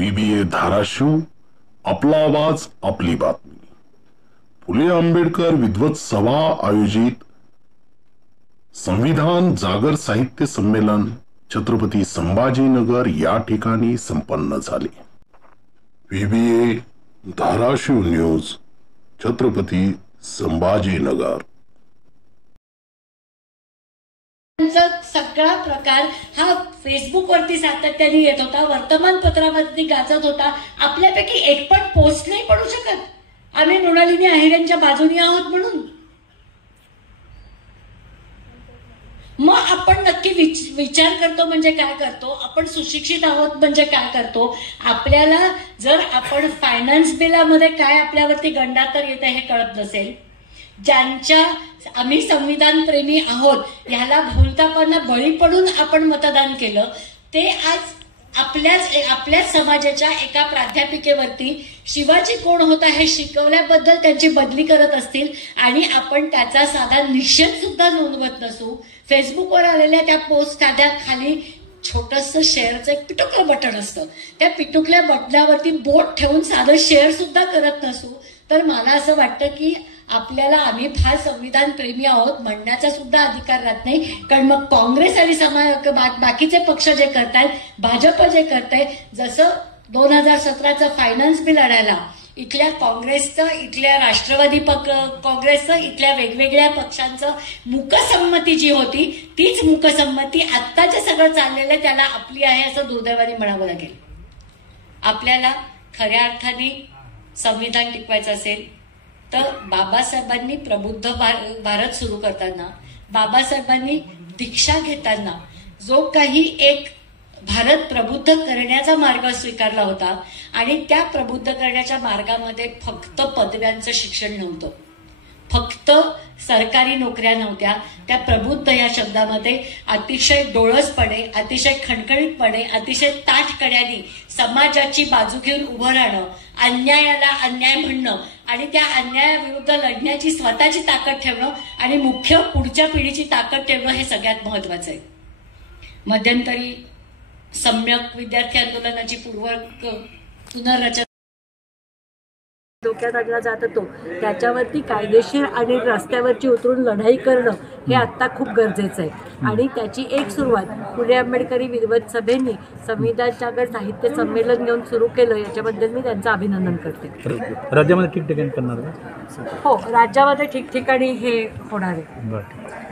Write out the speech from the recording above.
VBA Dharashiv, आपला आवाज आपली बातमी. फुले आंबेडकर विद्वत सभा आयोजित संविधान जागर साहित्य संमेलन छत्रपती संभाजीनगर या ठिकाणी संपन्न झाले. VBA Dharashiv news, Chhatrapati Sambhajinagar. सगळा प्रकार हा फेसबुक वरती सातत्याने येत होता, वर्तमानपत्रावरती गाजत होता. आपल्यापैकी एक पण पोस्ट नाही पडू शकत आम्ही मृणालिनी आहेरांच्या बाजूने आहोत म्हणून. मग आपण नक्की विचार करतो म्हणजे काय करतो, आपण सुशिक्षित आहोत म्हणजे काय करतो. आपल्याला जर आपण फायनान्स बिलामध्ये काय आपल्यावरती गंडातर येते हे कळत नसेल, ज्यांच्या आम्ही संविधान प्रेमी आहोत ह्याला भूलथापांना बळी पडून आपण मतदान केलं, ते आज आपल्याच समाजाच्या एका प्राध्यापिकेवरती शिवाजी कोण होता हे शिकवल्याबद्दल त्यांची बदली करत असतील आणि आपण त्याचा साधा निषेध सुद्धा नोंदवत नसू. फेसबुकवर आलेल्या त्या पोस्ट साध्या खाली छोटंसं शेअरचं एक पिटुकलं बटन असतं, त्या पिटुकल्या बटनावरती बोट ठेवून साधं शेअर सुद्धा करत नसू, तर मला असं वाटतं की आपल्याला आम्ही फार संविधान प्रेमी आहोत म्हणण्याचा सुद्धा अधिकार राहत नाही. कारण मग काँग्रेस आणि बाकीचे पक्ष जे करतायत, भाजप जे करताय, जसं 2017चं फायनान्स बिल आणायला इथल्या काँग्रेसचं, इथल्या राष्ट्रवादी काँग्रेसचं, इथल्या वेगवेगळ्या पक्षांचं मूकसंमती जी होती तीच मूकसंमती आत्ता जे सगळं चाललेलं त्याला आपली आहे असं दुर्दैवाने म्हणावं लागेल. आपल्याला खऱ्या अर्थाने संविधान टिकवायचं असेल तर बाबासाहेबांनी प्रबुद्ध भारत सुरू करताना, बाबासाहेबांनी दीक्षा घेताना जो काही एक भारत प्रबुद्ध करण्याचा मार्ग स्वीकारला होता आणि त्या प्रबुद्ध करण्याच्या मार्गामध्ये फक्त पदव्यांचं शिक्षण नव्हतं, फक्त सरकारी नोकऱ्या नव्हत्या. त्या प्रबुद्ध या शब्दामध्ये अतिशय डोळसपणे, अतिशय खणखणीतपणे, अतिशय ताठकड्याने समाजाची बाजू घेऊन उभं राहणं, अन्यायाला अन्याय म्हणणं आणि त्या अन्यायाविरुद्ध लढण्याची स्वतःची ताकद ठेवणं आणि मुख्य पुढच्या पिढीची ताकद ठेवणं हे सगळ्यात महत्वाचं आहे. मध्यंतरी सम्यक विद्यार्थी आंदोलनाची पुनर्रचना डोक्यात आणला जात होतो, त्याच्यावरती कायदेशीर आणि रस्त्यावरची उतरून लढाई करणं हे आत्ता खूप गरजेचं आहे. आणि त्याची एक सुरुवात फुले आंबेडकरी विद्वत सभेने संविधान जागर साहित्य संमेलन घेऊन सुरू केलं, याच्याबद्दल मी त्यांचं अभिनंदन करते. राज्यामध्ये ठिकठिकाणी करणार? हो, राज्यामध्ये ठिकठिकाणी हे होणार आहे.